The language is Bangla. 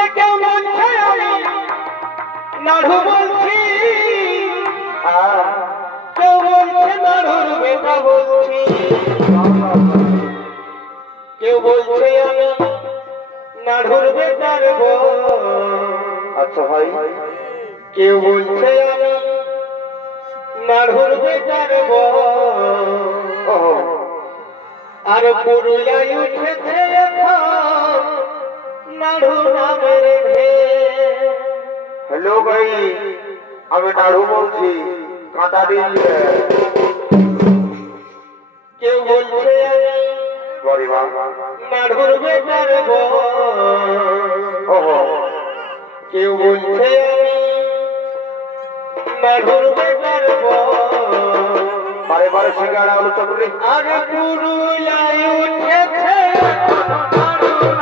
এ কেউ বলছে আমি নাড়ু বলছি, কেউ বলছে নাড়ুর বেটা বলছি, কেউ বলছে আমি নাড়ুর বেটার বউ। আচ্ছা ভাই, কেউ বলছে আমি নাড়ুর বেটার বউ। আর পুরুলিয়ায় উঠেছে এখন নাড়ু নামের ঢেউ। হ্যালো ভাই, আমি নাড়ু বলছি, কাঁটা দিয়ে। কেউ বলছে আমি নাড়ুর বেটার বউ, কেউ বলছে আমি নাড়ুর বেটার বউ। বারে বারে সিঙ্গাড়া আলু চটনি। আর পুরুলিয়ায় উঠেছে নাড়ুর